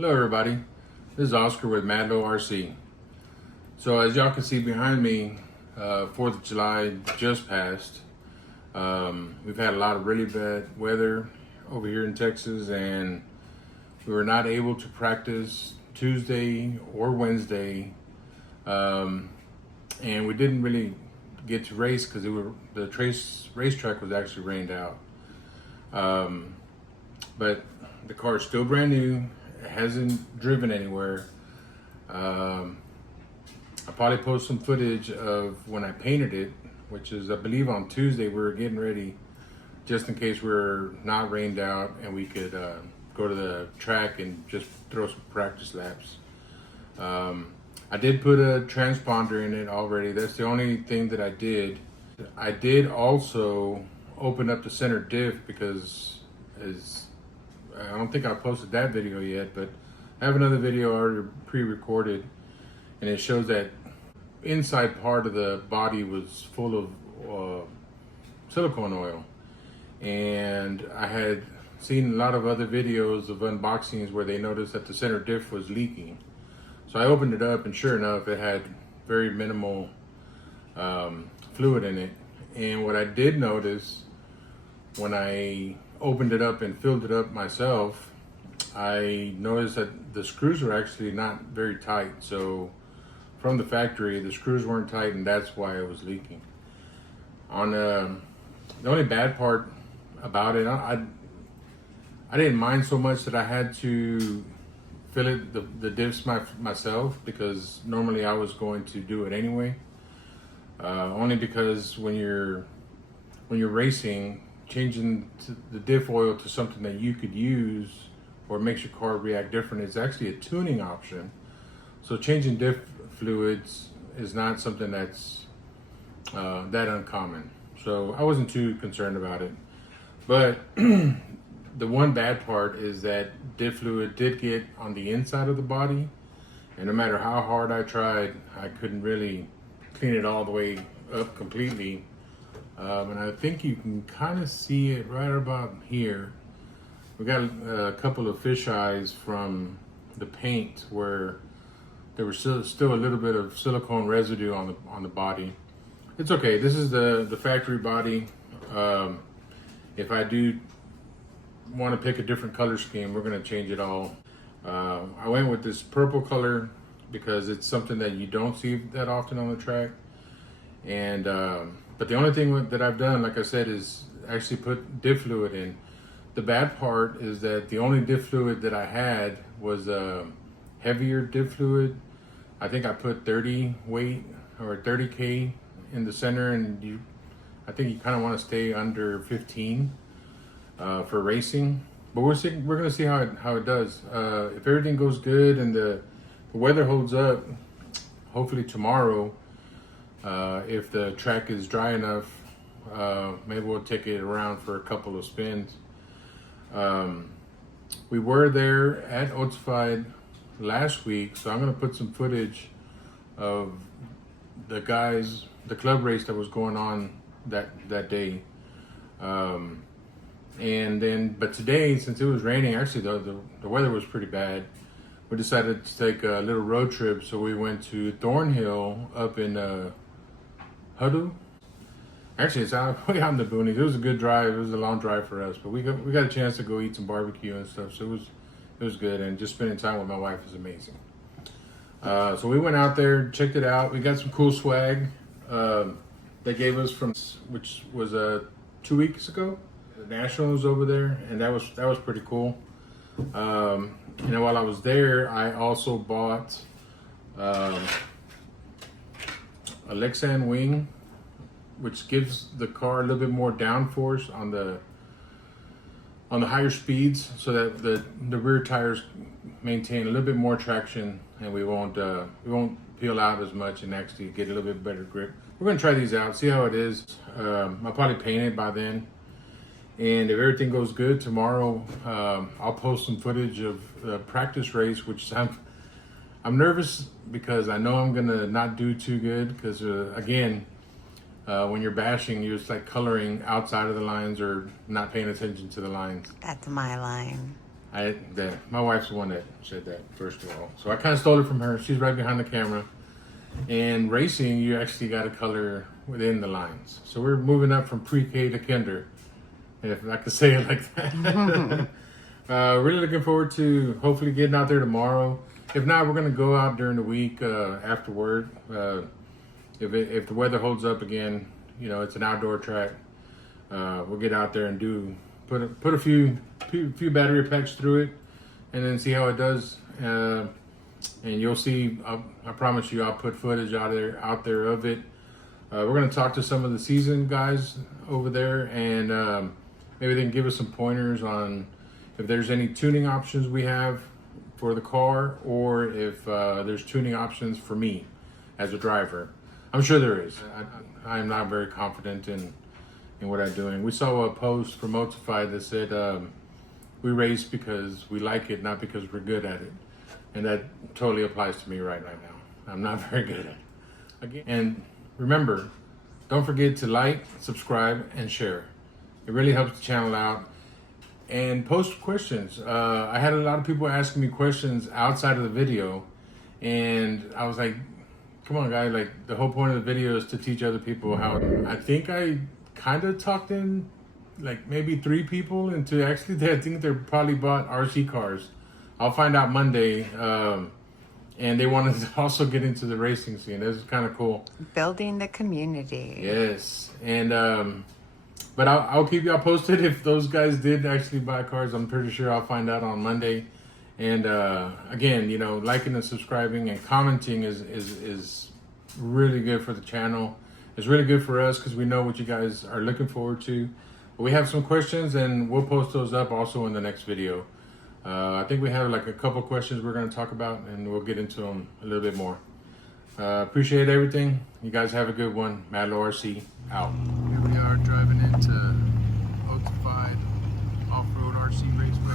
Hello everybody, this is Oscar with Madlow RC. So as y'all can see behind me, 4th of July just passed. We've had a lot of really bad weather over here in Texas, and we were not able to practice Tuesday or Wednesday. And we didn't really get to race because the racetrack was actually rained out. But the car is still brand new. It hasn't driven anywhere. I'll probably post some footage of when I painted it, which is, I believe, on Tuesday. We were getting ready just in case we're not rained out and we could go to the track and just throw some practice laps. I did put a transponder in it already. That's the only thing that I did. I did also open up the center diff because I don't think I posted that video yet, but I have another video already pre-recorded, and it shows that inside part of the body was full of silicone oil. And I had seen a lot of other videos of unboxings where they noticed that the center diff was leaking. So I opened it up, and sure enough, it had very minimal fluid in it. And what I did notice when I opened it up and filled it up myself, I noticed that the screws were actually not very tight. So from the factory, the screws weren't tight, and that's why it was leaking. On the only bad part about it, I didn't mind so much that I had to fill it, the diffs myself, because normally I was going to do it anyway. Only because when you're racing, changing the diff oil to something that you could use or makes your car react different is actually a tuning option. So changing diff fluids is not something that's that uncommon. So I wasn't too concerned about it. But the one bad part is that diff fluid did get on the inside of the body, and no matter how hard I tried, I couldn't really clean it all the way up completely. And I think you can kind of see it right about here. We got a couple of fish eyes from the paint where there was still a little bit of silicone residue on the body. It's okay. This is the factory body. If I do want to pick a different color scheme, we're going to change it all. I went with this purple color because it's something that you don't see that often on the track. And but the only thing that I've done, like I said, is actually put diff fluid in. The bad part is that the only diff fluid that I had was heavier diff fluid. I think I put 30 weight or 30K in the center, and I think you kind of want to stay under 15 for racing. But we're going to see how it does. If everything goes good and the weather holds up, hopefully tomorrow, if the track is dry enough, maybe we'll take it around for a couple of spins. We were there at Otsified last week, so I'm going to put some footage of the club race that was going on that day. But today, since it was raining, actually the weather was pretty bad. We decided to take a little road trip, so we went to Thornhill up in Hutto. Actually, it's way out in the boonies. It was a good drive. It was a long drive for us, but we got a chance to go eat some barbecue and stuff. So it was good, and just spending time with my wife is amazing. So we went out there, checked it out. We got some cool swag they gave us which was 2 weeks ago. The National was over there, and that was pretty cool. While I was there, I also bought a Lexan wing, which gives the car a little bit more downforce on the higher speeds, so that the rear tires maintain a little bit more traction, and we won't peel out as much and actually get a little bit better grip. We're gonna try these out, see how it is. I'll probably paint it by then, and if everything goes good tomorrow, I'll post some footage of the practice race, which I'm nervous because I know I'm gonna not do too good because again, when you're bashing, you're just like coloring outside of the lines or not paying attention to the lines. That's my line. My wife's the one that said that first of all. So I kind of stole it from her. She's right behind the camera. And racing, you actually got to color within the lines. So we're moving up from pre-K to kinder, if I could say it like that. Really looking forward to hopefully getting out there tomorrow. If not, we're going to go out during the week afterward. If the weather holds up again, you know, it's an outdoor track. We'll get out there and put a few battery packs through it, and then see how it does. And you'll see. I promise you, I'll put footage out there of it. We're gonna talk to some of the seasoned guys over there, and maybe they can give us some pointers on if there's any tuning options we have for the car, or if there's tuning options for me as a driver. I'm sure there is. I'm not very confident in what I'm doing. We saw a post from Motify that said we race because we like it, not because we're good at it. And that totally applies to me right now. I'm not very good at it. Again, and remember, don't forget to like, subscribe, and share. It really helps the channel out. And post questions. I had a lot of people asking me questions outside of the video, and I was like, come on, guys, like the whole point of the video is to teach other people how. I think I kind of talked in like maybe 3 people into actually, I think they probably bought RC cars. I'll find out Monday. And they wanted to also get into the racing scene. This is kind of cool. Building the community. Yes. And, but I'll keep y'all posted if those guys did actually buy cars. I'm pretty sure I'll find out on Monday. And, again, you know, liking and subscribing and commenting is really good for the channel. It's really good for us because we know what you guys are looking forward to. But we have some questions and we'll post those up also in the next video. I think we have like a couple questions we're going to talk about, and we'll get into them a little bit more. Appreciate everything. You guys have a good one. Madlow RC out. Here we are driving into Motified Off-Road RC Raceway.